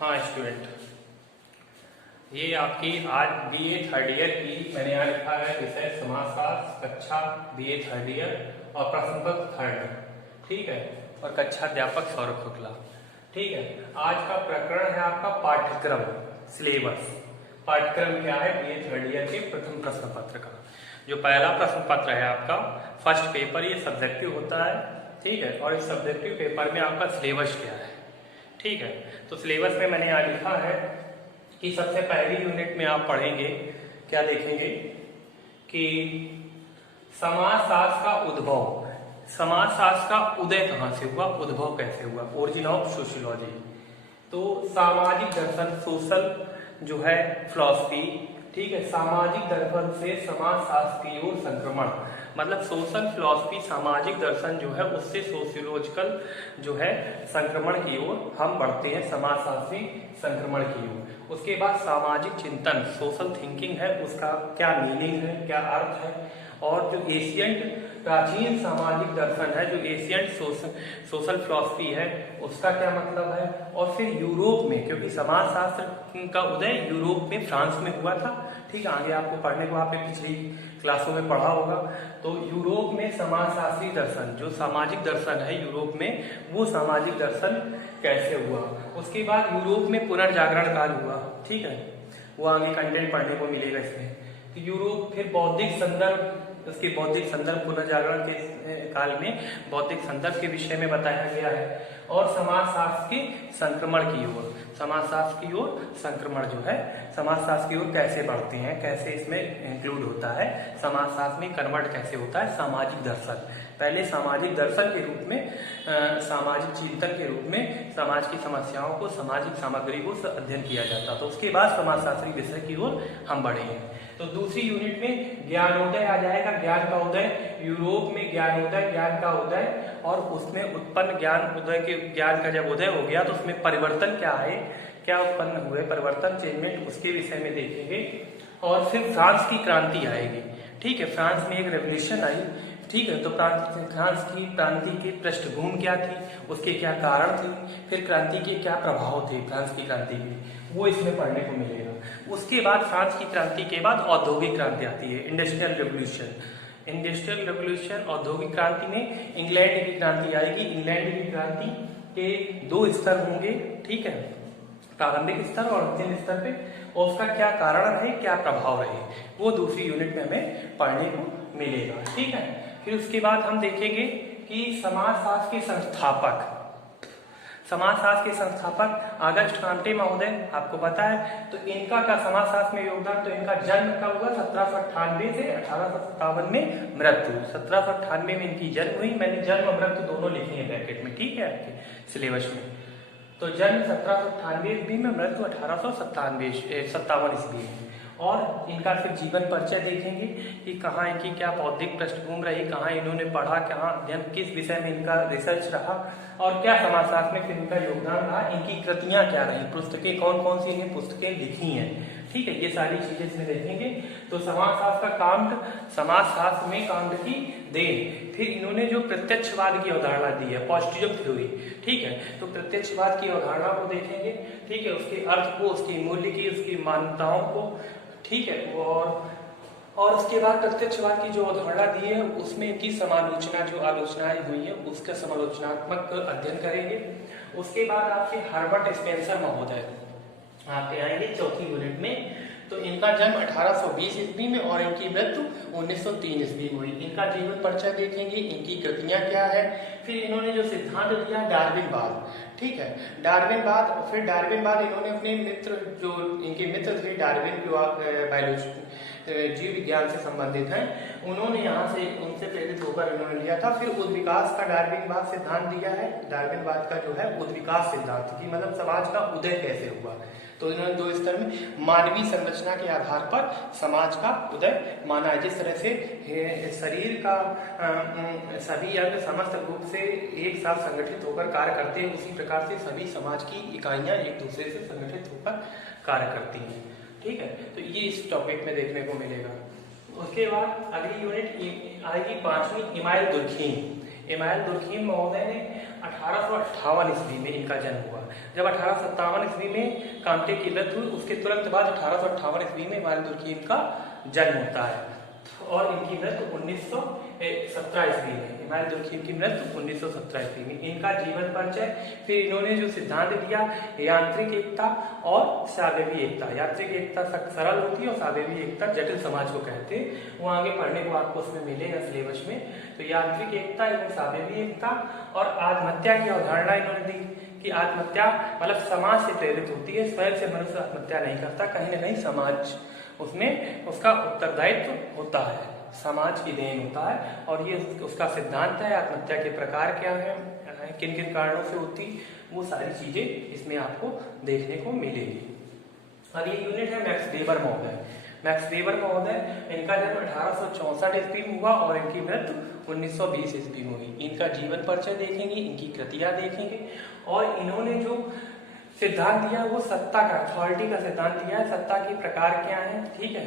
हाँ स्टूडेंट, ये आपकी आज बीए थर्ड ईयर की मैंने यहाँ लिखा है विषय समाजशास्त्र कक्षा बीए थर्ड ईयर और प्रश्न पत्र थर्ड, ठीक है, और कक्षा अध्यापक सौरभ शुक्ला। ठीक है, आज का प्रकरण है आपका पाठ्यक्रम सिलेबस। पाठ्यक्रम क्या है बीए थर्ड ईयर के प्रथम प्रश्न पत्र का। जो पहला प्रश्न पत्र है आपका फर्स्ट पेपर, ये सब्जेक्टिव होता है, ठीक है, और इस सब्जेक्टिव पेपर में आपका सिलेबस क्या है। ठीक है, तो सिलेबस में मैंने यहाँ लिखा है कि सबसे पहली यूनिट में आप पढ़ेंगे, क्या देखेंगे कि समाजशास्त्र का उद्भव। समाजशास्त्र का उदय कहाँ से हुआ, उद्भव कैसे हुआ, ओरिजिन ऑफ सोशियोलॉजी। तो सामाजिक दर्शन, सोशल जो है फिलॉसफी, ठीक है, सामाजिक दर्शन से समाजशास्त्र की ओर संक्रमण, मतलब सोशल फिलॉसफी सामाजिक दर्शन जो है उससे सोशियोलॉजिकल जो है संक्रमण की ओर हम बढ़ते हैं, समाजशास्त्री संक्रमण की ओर। उसके बाद सामाजिक चिंतन, सोशल थिंकिंग है, उसका क्या मीनिंग है, क्या अर्थ है, और जो एशियंट प्राचीन सामाजिक दर्शन है, जो एशियंट सोशल फिलॉसफी है, उसका क्या मतलब है। और फिर यूरोप में, क्योंकि समाजशास्त्र का उदय यूरोप में फ्रांस में हुआ था, ठीक है, आगे आपको पढ़ने को आपने पिछली क्लासों में पढ़ा होगा। तो यूरोप में समाजशास्त्री दर्शन, जो सामाजिक दर्शन है यूरोप में, वो सामाजिक दर्शन कैसे हुआ। उसके बाद यूरोप में पुनर्जागरण काल हुआ, ठीक है, वो आगे कंटेंट पढ़ने को मिलेगा इसमें। तो यूरोप, फिर बौद्धिक संदर्भ, उसके बौद्धिक संदर्भ पुनर्जागरण के काल में बौद्धिक संदर्भ के विषय में बताया गया है। और समाजशास्त्र के संक्रमण की ओर, समाजशास्त्र की ओर संक्रमण जो है, समाजशास्त्र की ओर कैसे बढ़ते हैं, कैसे इसमें इंक्लूड होता है, समाजशास्त्र में कन्वर्ट कैसे होता है, सामाजिक दर्शन। पहले सामाजिक दर्शन के रूप में, सामाजिक चिंतन के रूप में समाज की समस्याओं को, सामाजिक सामग्री को अध्ययन किया जाता, तो उसके बाद समाजशास्त्री विषय की ओर हम बढ़े हैं। तो दूसरी यूनिट में ज्ञानोदय आ जाएगा, ज्ञान का उदय, यूरोप में ज्ञानोदय, ज्ञान का उदय, और उसमें उत्पन्न ज्ञान उदय के, ज्ञान का जब उदय हो गया तो उसमें परिवर्तन क्या है, क्या उत्पन्न हुए, परिवर्तन, चेंजमेंट, उसके विषय में देखेंगे। और फिर फ्रांस की क्रांति आएगी, ठीक है, फ्रांस में एक रेवोल्यूशन आई, ठीक है, तो फ्रांस की क्रांति की पृष्ठभूमि क्या थी, उसके क्या कारण थे, फिर क्रांति के क्या प्रभाव थे फ्रांस की क्रांति के, वो इसमें पढ़ने को मिलेगा। उसके बाद फ्रांस की क्रांति के बाद औद्योगिक क्रांति आती है, इंडस्ट्रियल रेवोल्यूशन। इंडस्ट्रियल रेवोल्यूशन, औद्योगिक क्रांति में इंग्लैंड की क्रांति आएगी। इंग्लैंड की क्रांति के दो स्तर होंगे, ठीक है, प्रारंभिक स्तर और अंतिम स्तर पे, और उसका क्या कारण रहे, क्या प्रभाव रहे, वो दूसरी यूनिट में हमें पढ़ने को मिलेगा, ठीक है। फिर उसके बाद हम देखेंगे कि समाजशास्त्र के संस्थापक, समाजशास्त्र के संस्थापक अगस्ट कांटे महोदय, आपको पता है, तो इनका का समाजशास्त्र में योगदान, तो इनका जन्म कब हुआ, 1798 से 1857 में मृत्यु। 1798 में इनकी जन्म हुई, मैंने जन्म मृत्यु दोनों लिखे हैं ब्रैकेट में, ठीक है, आपके सिलेबस में। तो जन्म 1798 ईस्वी में, मृत्यु 1857 ईस्वी में। और इनका फिर जीवन परिचय देखेंगे कि कहाँ इनकी क्या बौद्धिक पृष्ठभूमि रही, कहाँ इन्होंने पढ़ा, कहाँ अध्ययन, किस विषय में इनका रिसर्च रहा, और क्या समाजशास्त्र में फिर इनका योगदान रहा, इनकी कृतियां क्या रही, पुस्तकें कौन कौन सी इन्हें पुस्तकें लिखी हैं, ठीक है, ये सारी चीजें इसमें देखेंगे। तो समाजशास्त्र का कांड, समाजशास्त्र में कांड की देन। फिर इन्होंने जो प्रत्यक्षवाद की अवधारणा दी है, पॉजिटिव थ्योरी, ठीक है, तो प्रत्यक्षवाद की अवधारणा को देखेंगे, ठीक है, उसके अर्थ को, उसकी मूल्य की, उसकी मान्यताओं को, ठीक है, और उसके बाद प्रत्यक्षवाद की जो अवधारणा दी है उसमें इनकी समालोचना, जो आलोचनाएं हुई है, उसका समालोचनात्मक अध्ययन करेंगे। उसके बाद आपके हर्बर्ट स्पेंसर महोदय आपके आएंगे चौथी यूनिट में। तो इनका जन्म 1820 ईस्वी में और इनकी मृत्यु 1903 ईस्वी में हुई। इनका जीवन परिचय देखेंगे, इनकी कृतियां क्या है। फिर इन्होंने जो सिद्धांत दिया डार्विनवाद, ठीक है, डार्विनवाद। फिर डार्विनवाद इन्होंने अपने मित्र, जो इनके मित्र थे डार्विन, जो बायोलॉजी, जीव विज्ञान से संबंधित हैं, उन्होंने यहाँ से, उनसे प्रेरित होकर इन्होंने लिया था। फिर उद्विकास का डार्विनवाद सिद्धांत दिया है, डार्विनवाद का जो है उद्विकास सिद्धांत, की मतलब समाज का उदय कैसे हुआ। तो इन्होंने दो स्तर में मानवीय संरचना के आधार पर समाज का उदय माना है। जिस तरह से शरीर का सभी अंग समस्त रूप से एक साथ संगठित होकर कार्य करते हैं, उसी प्रकार से सभी समाज की इकाइयां एक दूसरे से संगठित होकर कार्य करती हैं, ठीक है। तो ये इस टॉपिक में देखने को मिलेगा। उसके बाद अगली यूनिट आएगी पांचवी, इमाइल दुर्खीम। इमानुएल दुर्खिम महोदय ने 1858 ईस्वी में इनका जन्म हुआ। जब 1857 ईस्वी में कांटे की मृत्यु हुई, उसके तुरंत बाद 1858 ईस्वी में इमानुएल दुर्खिम का जन्म होता है और इनकी मृत्यु 1917 ईस्वी में। इमानुएल दुर्खिम की मृत्यु 1917 ईस्वी में। इनका जीवन परिचय, फिर इन्होंने जो सिद्धांत दिया यांत्रिक एकता और सावेवी एकता। यांत्रिक एकता सरल होती है और सावेवी एकता जटिल समाज को कहते हैं। वो आगे पढ़ने को आपको उसमें मिलेगा सिलेबस में। तो यांत्रिक एकता एवं सावेवी एकता और आत्महत्या की अवधारणा इन्होंने दी कि आत्महत्या मतलब समाज से प्रेरित होती है, स्वयं से मनुष्य आत्महत्या नहीं करता, कहीं ना कहीं समाज उसमें उसका उत्तरदायित्व होता है, समाज की देन होता है। और ये उसका सिद्धांत है। आत्महत्या के प्रकार क्या है, किन किन कारणों से होती, वो सारी चीजें इसमें आपको देखने को मिलेगी। और ये यूनिट है मैक्स वेबर महोदय। मैक्स वेबर महोदय, इनका जन्म 1864 ईस्वी में हुआ और इनकी मृत्यु 1920 ईस्वी में हुई। इनका जीवन परिचय देखेंगे, इनकी कृतियां देखेंगे और इन्होंने जो सिद्धांत दिया वो सत्ता का, अथॉरिटी का सिद्धांत दिया है। सत्ता के प्रकार क्या है, ठीक है,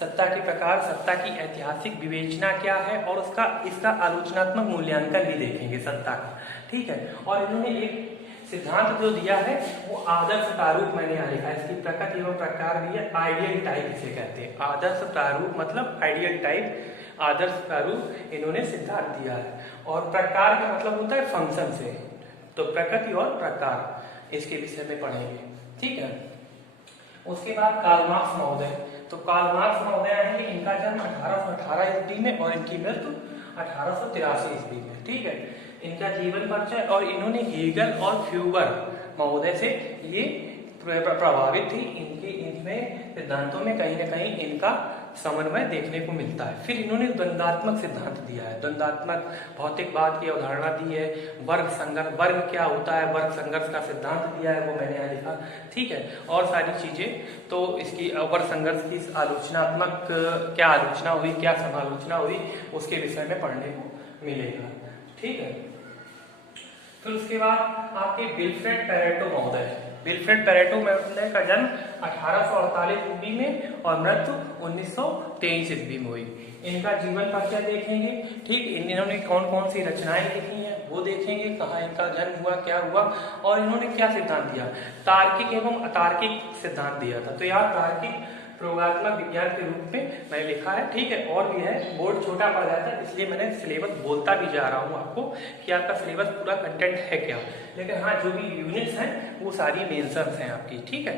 सत्ता के प्रकार, सत्ता की ऐतिहासिक विवेचना क्या है और उसका इसका आलोचनात्मक मूल्यांकन भी देखेंगे सत्ता का, ठीक है। और इन्होंने एक सिद्धांत जो दिया है वो आदर्श प्रारूप, मैंने यहाँ लिखा है, इसकी प्रकृति एवं प्रकार भी है, आइडियल टाइप इसे कहते हैं। आदर्श प्रारूप मतलब आइडियल टाइप, आदर्श प्रारूप इन्होंने सिद्धांत दिया है। और प्रकार का मतलब होता है फंक्शन से, तो प्रकृति और प्रकार इसके विषय में पढ़ेंगे, ठीक है। उसके बाद कार्ल मार्क्स महोदय। तो कार्ल मार्क्स महोदय आएंगे, इनका जन्म 1818 ईस्वी में और इनकी मृत्यु 1883 ईस्वी में, ठीक है। इनका जीवन परिचय, और इन्होंने हेगल और फ्यूबर महोदय से ये प्रभावित थी। इनमें सिद्धांतों में कहीं ना कहीं इनका समन्वय देखने को मिलता है। फिर इन्होंने द्वंद्वात्मक सिद्धांत दिया है, द्वंद्वात्मक भौतिकवाद की अवधारणा दी है। वर्ग संघर्ष, वर्ग क्या होता है, वर्ग संघर्ष का सिद्धांत दिया है, वो मैंने यहाँ लिखा, ठीक है। और सारी चीजें, तो इसकी वर्ग संघर्ष की आलोचनात्मक क्या आलोचना हुई, क्या समालोचना हुई, उसके विषय में पढ़ने को मिलेगा, ठीक है। फिर उसके बाद आपके विल्फ्रेड पैरेटो महोदय। विल्फ्रेड पैरेटो महोदय का जन्म 1848 ईस्वी में और मृत्यु 1923 ईस्वी में हुई। इनका जीवन परिचय देखेंगे, ठीक। इन्होंने कौन कौन सी रचनाएं लिखी हैं वो देखेंगे, कहाँ इनका जन्म हुआ, क्या हुआ और इन्होंने क्या सिद्धांत दिया। तार्किक एवं अतार्किक सिद्धांत दिया था। तो यहाँ तार्किक प्रयोगात्मक विज्ञान के रूप में मैंने लिखा है, ठीक है। और भी है, बोर्ड छोटा पड़ जाता है इसलिए मैंने सिलेबस बोलता भी जा रहा हूँ आपको कि आपका सिलेबस पूरा कंटेंट है क्या, लेकिन हाँ जो भी यूनिट्स हैं वो सारी मेंशंस हैं आपकी, ठीक है।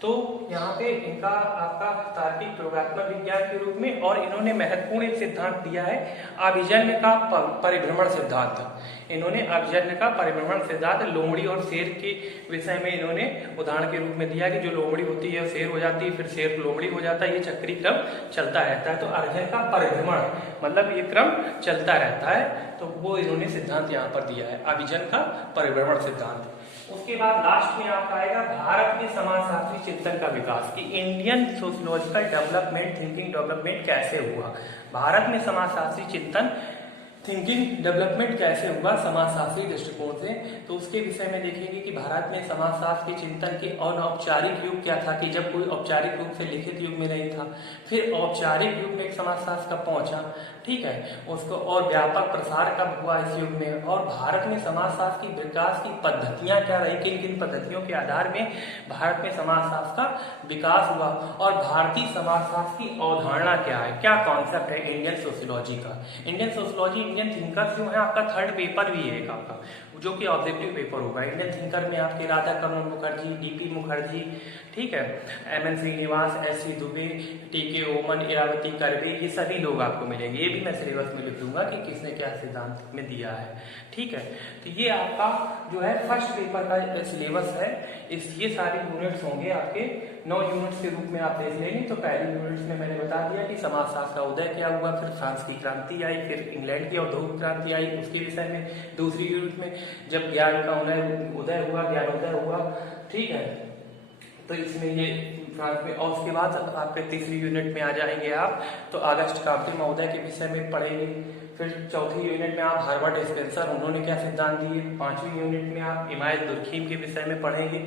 तो यहाँ पे इनका आपका तार्किक प्रयोगात्मक विज्ञान के रूप में, और इन्होंने महत्वपूर्ण एक सिद्धांत दिया है अभिजन्य का परिभ्रमण सिद्धांत। इन्होंने अभिजन्य का परिभ्रमण सिद्धांत लोमड़ी और शेर के विषय में इन्होंने उदाहरण के रूप में दिया कि जो लोमड़ी होती है शेर हो जाती है, फिर शेर लोमड़ी हो जाता है, ये चक्री क्रम चलता रहता है। तो अभिजन्य का परिभ्रमण मतलब ये क्रम चलता रहता है, तो वो इन्होंने सिद्धांत यहाँ पर दिया है, अभिजन्य का परिभ्रमण सिद्धांत। उसके बाद लास्ट में आपका आएगा भारत में समाजशास्त्री चिंतन का विकास, कि Indian sociological development, thinking development कैसे हुआ, भारत में समाजशास्त्री चिंतन थिंकिंग डेवलपमेंट कैसे हुआ समाजशास्त्री दृष्टिकोण से। तो उसके विषय में देखेंगे कि भारत में समाजशास्त्र के चिंतन के अनौपचारिक युग क्या था, कि जब कोई औपचारिक रूप से लिखित युग में नहीं था, फिर औपचारिक युग में एक समाजशास्त्र कब पहुंचा, ठीक है, उसको और व्यापक प्रसार कब हुआ इस युग में, और भारत में समाजशास्त्र की विकास की पद्धतियां क्या रही, किन किन पद्धतियों के आधार में भारत में समाजशास्त्र का विकास हुआ, और भारतीय समाजशास्त्र की अवधारणा क्या है, क्या कॉन्सेप्ट है इंडियन सोशियोलॉजी का। इंडियन सोशियोलॉजी, इंडियन थिंकर्स जो है, आपका थर्ड पेपर भी है आपका, जो कि ऑब्जेक्टिव पेपर होगा। इंडियन थिंकर में आपके राधाकमल मुखर्जी, डीपी मुखर्जी, ठीक है, एमएन श्रीनिवास, एससी दुबे, टीके ओमन, इरावती कर्वे, ये सभी लोग आपको मिलेंगे। ये भी मैं सिलेबस में लिख दूंगा कि किसने क्या सिद्धांत में दिया है, ठीक है। तो ये आपका जो है फर्स्ट पेपर का सिलेबस है। ये सारे यूनिट्स होंगे आपके 9 यूनिट्स के रूप में आप देख लेंगे। तो पहले यूनिट्स में मैंने बता दिया कि समाजशास्त्र का उदय क्या हुआ, फिर फ्रांस की क्रांति आई, फिर इंग्लैंड की औद्योगिक क्रांति आई, उसके विषय में। दूसरी यूनिट में जब ज्ञान का उदय हुआ, ज्ञानोदय हुआ, ठीक है, तो इसमें ये फ्रांस में। और उसके बाद आपके तीसरी यूनिट में आ जाएंगे आप, तो ऑगस्ट क्रांति महोदय के विषय में पढ़ेंगे। फिर चौथी यूनिट में आप हार्वर्ड स्पेंसर, उन्होंने क्या सिद्धांत दिए। पांचवी यूनिट में आप इमानुएल दुर्खिम के विषय में पढ़ेंगे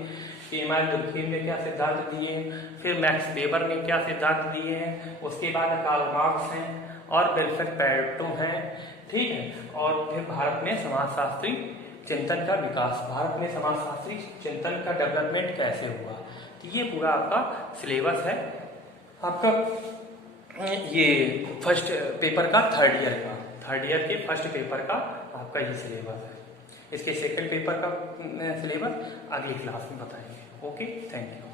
कि इमानुएल दुर्खिम ने क्या सिद्धांत दिए हैं। फिर मैक्स वेबर ने क्या सिद्धांत दिए हैं। उसके बाद कार्ल मार्क्स हैं और विल्फ्रेड पैरेटो हैं, ठीक है। और फिर भारत में समाजशास्त्री चिंतन का विकास, भारत में समाजशास्त्री चिंतन का डेवलपमेंट कैसे हुआ, तो ये पूरा आपका सिलेबस है आपका, ये फर्स्ट पेपर का थर्ड ईयर के फर्स्ट पेपर का आपका ये सिलेबस है। इसके सेकंड पेपर का सिलेबस अगली क्लास में बताएंगे। Okay, thank you.